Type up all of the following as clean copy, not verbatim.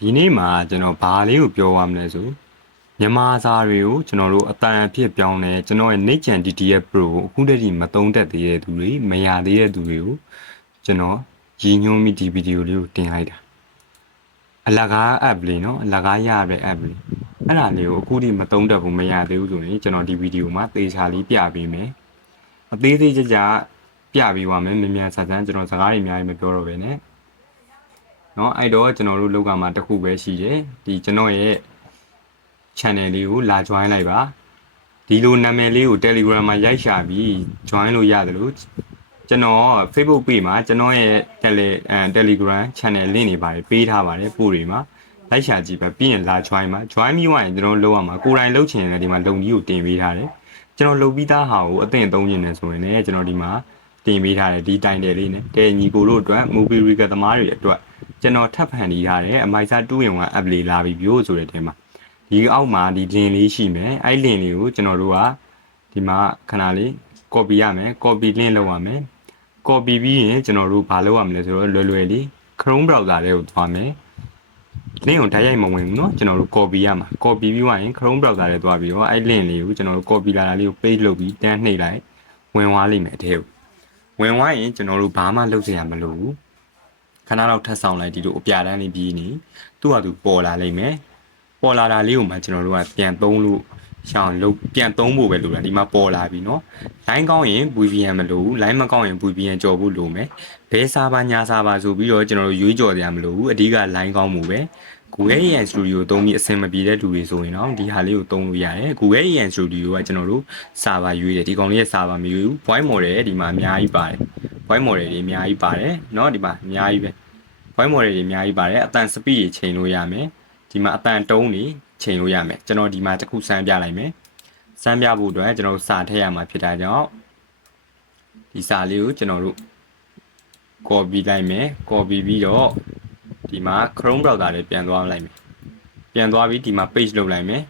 ဒီနေ့မှာကျွန်တော်ဘာလေးကိုပြောရမလဲဆိုမြန်မာစာတွေကိုကျွန်တော်တို့အတန်အဖြစ်ပြောင်းတယ်ကျွန်တော်ရဲ့ Nick Chan DTF Pro ကိုအခုတည်းကမသုံးတတ်သေးတဲ့သူတွေမရသေးတဲ့သူတွေကိုကျွန်တော်ရည်ညွှန်းပြီးဒီဗီဒီယိုလေးကိုတင်လိုက်တာအလကား app လေးနော်အလကားရတဲ့ app လေးအဲ့ဒါလေးကိုအခုတည်းမသုံးတတ်ဘူးမရသေးဘူးဆိုရင်ကျွန်တော်ဒီဗီဒီယိုမှာသေချာလေးပြပေးမယ်အသေးသေးကြကြပြပေးပါမယ်မြန်မြန်ဆန်ဆန်ကျွန်တော်စကားတွေအများကြီးမပြောတော့ဘဲနဲ့နော်အဲ့တော့ကျွန်တော်တို့လောက်ကမှာတစ်ခုပဲရှိတယ်ဒီကျွန်တော်ရဲ့ channel လေးကိုလာ join လိုက်ပါဒီလိုနာမည်လေးကို Telegram မှာရိုက်ရှာပြီး join လို့ရတယ်လို့ကျွန်တော် Facebook page မှာကျွန်တော်ရဲ့ Telegram channel link တွေပါတယ်ပေးထားပါတယ်ပို့တွေမှာလိုက်ရှာကြည့်ပါပြီးရင်လာ join မှာ join ပြီးသွားရင်ကျွန်တော်လုပ်ရမှာကိုယ်တိုင်လုပ်ချင်တယ်ဒီမှာလုံကြီးကိုတင်ပေးထားတယ်ကျွန်တော်လုပ်ပြီးသားဟာကိုအသင့်သုံးနေတယ်ဆိုရင်လည်းကျွန်တော်ဒီမှာတင်ပေးထားတယ်ဒီတိုင်တယ်လေးနဲ့တဲညီကိုတို့အတွက် movie recap သမားတွေအတွက်ကျွန်တော်ထပ်ဖန်တီးထားတယ်အမိုက်စား2-in-1 app လေးလာပြီးပြို့ဆိုတဲ့တဲမှာဒီအောက်မှာဒီ link လေးရှိမယ်အဲ့ link လေးကိုကျွန်တော်တို့ကဒီမှာခဏလေး copy ရမယ် copy link လုပ်ရမယ် copy ပြီးရင်ကျွန်တော်တို့ဘာလုပ်ရမလဲဆိုတော့လွယ်လွယ်လေး Chrome browser လေးကိုသွားမယ် link ကိုတိုက်ရိုက်မဝင်ဘူးเนาะကျွန်တော်တို့ copy ရမှာ copy ပြီးသွားရင် Chrome browser လေးသွားပြီးတော့အဲ့ link လေးကိုကျွန်တော်တို့ copy လာတာလေးကို paste လုပ်ပြီးတန်းနှိပ်လိုက်ဝင်သွားလိမ့်မယ်အထဲကိုဝင်သွားရင်ကျွန်တော်တို့ဘာမှလုပ်စရာမလိုဘူးခဏတော့ထပ်ဆောင်လိုက်ဒီလိုအပြာတန်းလေးပြီးနေသူ့ဟာသူပေါ်လာလိမ့်မယ်ပေါ်လာတာလေးကိုမှကျွန်တော်တို့ကပြန်သုံးလို့ရှောင်းလို့ပြန်သုံးဖို့ပဲလိုတာဒီမှာပေါ်လာပြီเนาะ line ကောင်းရင် VPN မလိုဘူး line မကောင်းရင် VPN ကြော်ဖို့လိုမယ်ဘဲစာပါညာစာပါဆိုပြီးတော့ကျွန်တော်တို့ရွေးကြော်စရာမလိုဘူးအဓိက line ကောင်းမှုပဲ Google AI Studio သုံးပြီးအဆင်မပြေတဲ့လူတွေဆိုရင်တော့ဒီဟာလေးကိုသုံးလို့ရတယ် Google AI Studio ကကျွန်တော်တို့စာပါရွေးတယ်ဒီကောင်လေးရဲ့စာပါမရွေးဘူး voice model ဒီမှာအများကြီးပါတယ် voice model တွေအများကြီးပါတယ်เนาะဒီမှာအများကြီးပဲ voice model တွေအများကြီးပါတယ်အတန် speed တွေချိန်လို့ရမယ်ဒီမှာအတန်တုံးတွေချိန်လို့ရမယ်ကျွန်တော်ဒီမှာတစ်ခုစမ်းပြလိုက်မယ်စမ်းပြဖို့အတွက်ကျွန်တော်တို့စာထည့်ရမှာဖြစ်တာကြောင့်ဒီစာလေးကိုကျွန်တော်တို့ copy လိုက်မယ် copy ပြီးတော့ဒီမှာ Chrome browser လေးပြန်သွားလိုက်မယ်ပြန်သွားပြီးဒီမှာ page လုပ်လိုက်မယ်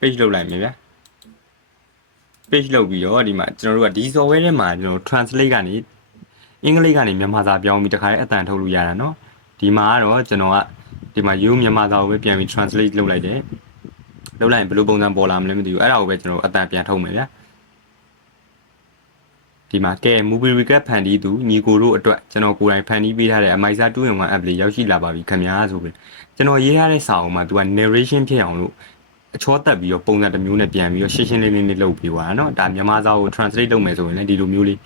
page လုပ်လိုက်မယ်ဗျာ page လုပ်ပြီးတော့ဒီမှာကျွန်တော်တို့ကဒီ software ထဲမှာကျွန်တော် translate ကနေအင်္ဂလိပ်ကနေမြန်မာစာပြောင်းပြီးတခါလေးအတန်ထုတ်လို့ရတာเนาะဒီမှာကတော့ကျွန်တော်ကဒီမှာရိုးမြန်မာစာကိုပဲပြန်ပြီး translate လုပ်လိုက်တယ်လုပ်လိုက်ရင်ဘယ်လိုပုံစံပေါ်လာမလဲမသိဘူးအဲ့ဒါကိုပဲကျွန်တော်အတန်ပြန်ထုတ်မယ်ဗျာဒီမှာကဲ movie recap ဖန်တီးသူညီကိုတို့အတွက်ကျွန်တော်ကိုယ်တိုင်ဖန်တီးပေးထားတဲ့အမိုက်စား2-in-1 app လေးရောက်ရှိလာပါပြီခင်ဗျာဆိုပြီးကျွန်တော်ရေးထားတဲ့စာအုပ်မှာသူက narration ဖြစ်အောင်လို့အချောတက်ပြီးတော့ပုံစံတစ်မျိုးနဲ့ပြန်ပြီးတော့ရှင်းရှင်းလင်းလင်းလေးလုပ်ပြီးသွားတာเนาะဒါမြန်မာစာကို translate လုပ်မယ်ဆိုရင်လည်းဒီလိုမျိုးလေး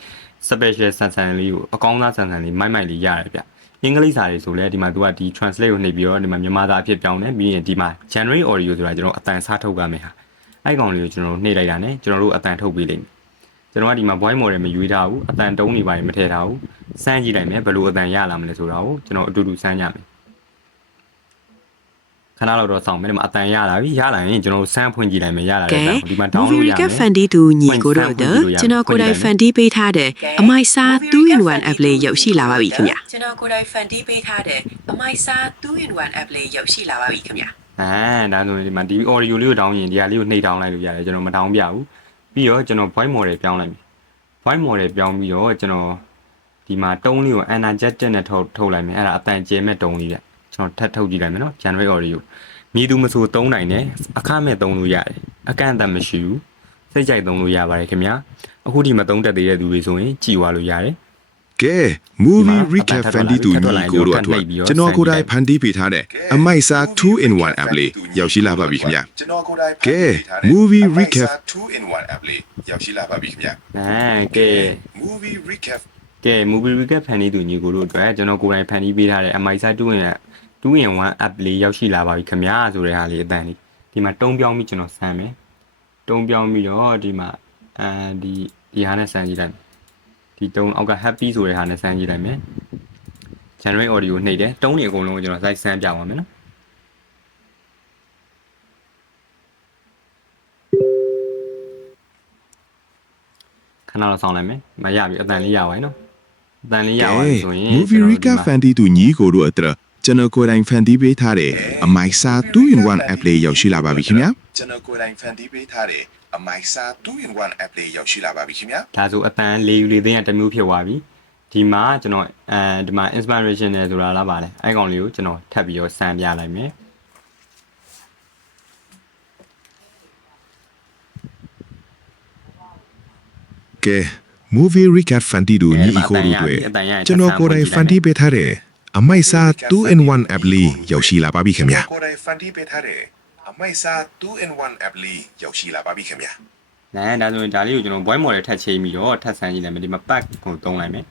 special ဆန်ဆန်လေးကိုအကောင်းစားဆန်ဆန်လေးမိုက်မိုက်လေးရတယ်ဗျအင်္ဂလိပ်စာတွေဆိုလဲဒီမှာသူကဒီ translate ကိုနှိပ်ပြီးတော့ဒီမှာမြန်မာစာအဖြစ်ပြောင်းတယ်ပြီးရင်ဒီမှာ generate audio ဆိုတာကျွန်တော်အတန်စားထုတ်ရမယ်ဟာအဲ့ကောင်လေးကိုကျွန်တော်နှိပ်လိုက်တာ ਨੇ ကျွန်တော်တို့အတန်ထုတ်ပေးလိမ့်မယ်ကျွန်တော်ကဒီမှာ voice model မရွေးထားဘူးအတန်တုံးနေပါရင်မထည့်ထားဘူးစမ်းကြည့်လိုက်မယ်ဘယ်လိုအတန်ရလာမလဲဆိုတာကိုကျွန်တော်အတူတူစမ်းကြမယ်ခဏတော့ဆောင်မယ်ဒီမှာအတန်ရလာပြီရလာရင်ကျွန်တော်စမ်းဖွင့်ကြည့်လိုက်မယ်ရလာတယ်ဒီမှာ download ရမယ် Movie fan တီးသူညီကိုတို့အတွက်ကျွန်တော်ကိုယ်တိုင် fan တီးပေးထားတဲ့အမိုက်စား 2-in-1 app လေးရောက်ရှိလာပါပြီခင်ဗျာကျွန်တော်ကိုယ်တိုင် fan တီးပေးထားတဲ့အမိုက်စား 2-in-1 app လေးရောက်ရှိလာပါပြီခင်ဗျာဒါဆိုရင်ဒီမှာဒီ audio လေးကိုတောင်းရင်ဒီဟာလေးကိုနှိပ်တောင်းလိုက်လို့ရတယ်ကျွန်တော်မတောင်းပြဘူးပြီးတော့ကျွန်တော် voice model ပြောင်းလိုက်မယ် voice model ပြောင်းပြီးတော့ကျွန်တော်ဒီမှာတုံးလေးကို energetic နဲ့ထုတ်လိုက်မယ်အဲ့ဒါအတန်ကျဲမဲ့တုံးလေးပြကျွန်တော်ထပ်ထုတ်ကြည့်လိုက်မယ်နော် generate audio မြည်သူမဆိုသုံးနိုင်တယ်အခမဲ့သုံးလို့ရတယ်အကန့်အသတ်မရှိဘူးစိတ်ကြိုက်သုံးလို့ရပါတယ်ခင်ဗျာအခုဒီမှာသုံးတက်သေးတဲ့သူတွေဆိုရင်ကြည်သွားလို့ရတယ်ကဲ movie recap fan တီးသူညီကိုတို့အတွက်ကျွန်တော်ကိုယ်တိုင်ဖန်တီးပေးထားတဲ့အမိုက်စား 2-in-1 app လေးရောက်ရှိလာပါပြီခင်ဗျာကဲ movie recap 2-in-1 app လေးရောက်ရှိလာပါပြီခင်ဗျာကဲ movie recap ဖန်တီးသူညီကိုတို့အတွက်ကျွန်တော်ကိုယ်တိုင်ဖန်တီးပေးထားတဲ့အမိုက်စား 2-in-1 app လေးရောက်ရှိလာပါပြီခင်ဗျာဆိုတဲ့ဟာလေးအတန်လေးဒီမှာတုံးပြောင်းပြီးကျွန်တော်စမ်းမယ်တုံးပြောင်းပြီးတော့ဒီမှာဒီဟာနဲ့စမ်းကြည့်လိုက်ဒီတုံးအောက်က happy ဆိုတဲ့ဟာနဲ့စမ်းကြည့်လိုက်မယ် generate audio နှိပ်တယ်တုံးတွေအကုန်လုံးကိုကျွန်တော်စိုက်စမ်းပြပါမယ်နော်ခဏတော့ဆောင်းလိုက်မယ်မရပြီအတန်လေးရပါရဲ့နော်အတန်လေးရပါဆိုရင် movie recap fan တီးသူညီကိုတို့အတွက်ကျွန်တော်ကိုယ်တိုင်ဖန်တီးပေးထားတဲ့အမိုက်စား 2-in-1 app လေးရောက်ရှိလာပါပြီခင်ဗျာကျွန်တော်ကိုယ်တိုင်ဖန်တီးပေးထားတဲ့အမိုက်စား 2-in-1 app လေးရောက်ရှိလာပါပြီခင်ဗျာဒါဆိုအတန်လေးယူလေးသိန်းကတစ်မျိုးဖြစ်သွားပြီ ဒီမှာကျွန်တော်ဒီမှာ inspiration နဲ့ဆိုတာလားပါလဲအဲ့ကောင်လေးကိုကျွန်တော်ထပ်ပြီးတော့စမ်းပြလိုက်မယ် ကဲ movie recap fan တီတို့ညီအကိုတို့တွေကျွန်တော်ကိုယ်တိုင် fan တီပေးထားတဲ့အမိုက်စား2 in 1 app လေးရောက်ရှိလာပါပြီခင်ဗျာကိုယ်တိုင် fan တီပေးထားတဲ့အမိုက်စား2 in 1 app လေးရောက်ရှိလာပါပြီခင်ဗျာ ဒါဆိုရင်ဒါလေးကိုကျွန်တော် voice model ထပ်ချိန်ပြီးတော့ထပ်ဆန်းကြည့်လိုက်မယ်ဒီမှာ pack ကိုသုံးလိုက်မယ်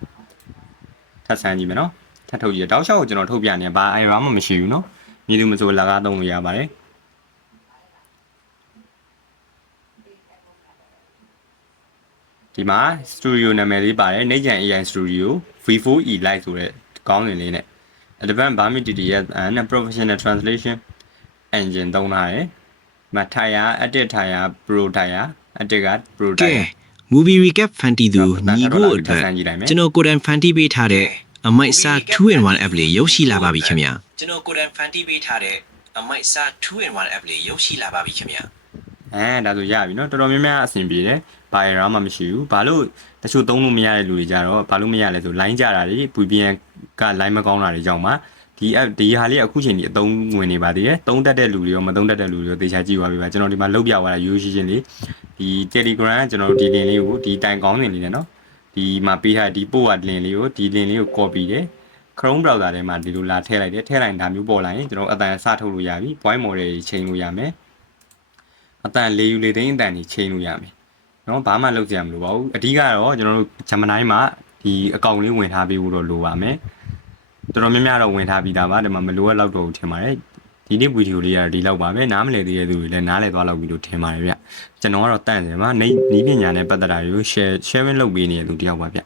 ထပ်ဆန်းကြည့်မယ်နော်ထပ်ထုတ်ကြည့်တောက်လျှောက်ကိုကျွန်တော်ထုတ်ပြနေဘာ error မှမရှိဘူးနော်မြည်သူမဆိုလာကားသုံးလို့ရပါတယ်ဒီမှာ studio နာမည်လေးပါတယ်နေကြံ AI studio V4E Lite ဆိုတဲ့ကောင်းစဉ်လေးနဲ့ Advanced Burmese TTS and Professional Translation Engine သုံးထားတယ်မထိုင်ရ Edit ထိုင်ရ Pro ထိုင်ရ Edit က Pro ထိုင်ရ movie recap fan တီသူညီကိုအတွက်ကျွန်တော်ကိုယ်တိုင် fan တီပေးထားတဲ့အမိုက်စား2 in 1 app လေးရောက်ရှိလာပါပြီခင်ဗျာကျွန်တော်ကိုယ်တိုင် fan တီပေးထားတဲ့အမိုက်စား2 in 1 app လေးရောက်ရှိလာပါပြီခင်ဗျာဒါဆိုရပြီเนาะတော်တော်များများအဆင်ပြေတယ်ဘာရမှမရှိဘူးဘာလို့တချို့သုံးလို့မရတဲ့လူတွေကြတော့ဘာလို့မရလဲဆို line ကြတာတွေ VPN က line မကောင်းတာတွေကြောင့်ပါဒီ app ဒီဟာလေးအခုချိန်ကြီးအသုံးဝင်နေပါသေးတယ်သုံးတတ်တဲ့လူတွေရောမသုံးတတ်တဲ့လူတွေရောသေချာကြည့်ပါပြီပါကျွန်တော်ဒီမှာလုတ်ပြသွားတာရိုးရှိချင်းလေးဒီ Telegram ကကျွန်တော်တို့ဒီ link လေးကိုဒီတိုင်ကောင်းနေနေတယ်เนาะဒီမှာပေးထားဒီ post က link လေးကိုဒီ link လေးကို copy တယ် Chrome browser ထဲမှာဒီလိုလာထည့်လိုက်တယ်ထည့်လိုက်ဒါမျိုးပေါ်လာရင်ကျွန်တော်အတန်စထုတ်လို့ရပြီ voice model တွေချိန်လို့ရမယ်အတန်လေးယူလေးသိန်းအတန်ကြီးချိန်လို့ရမယ်เนาะဘာမှလုပ်ကြရမလို့ပါဘူးအဓိကတော့ကျွန်တော်တို့ Gemini မှာဒီအကောင့်လေးဝင်ထားပေးဖို့တော့လိုပါမယ်တော်တော်များများတော့ဝင်ထားပြီးသားပါဒီမှာမလိုအပ်တော့ဘူးထင်ပါတယ်ဒီနေ့ဗီဒီယိုလေးကဒီလောက်ပါပဲနားမလည်သေးတဲ့သူတွေလည်းနားလည်သွားလောက်ပြီလို့ထင်ပါတယ်ဗျကျွန်တော်ကတော့တန့်တယ်မှာနီးပညာနဲ့ပတ်သက်တာတွေကို sharing လုပ်ပေးနေတဲ့သူတယောက်ပါဗျ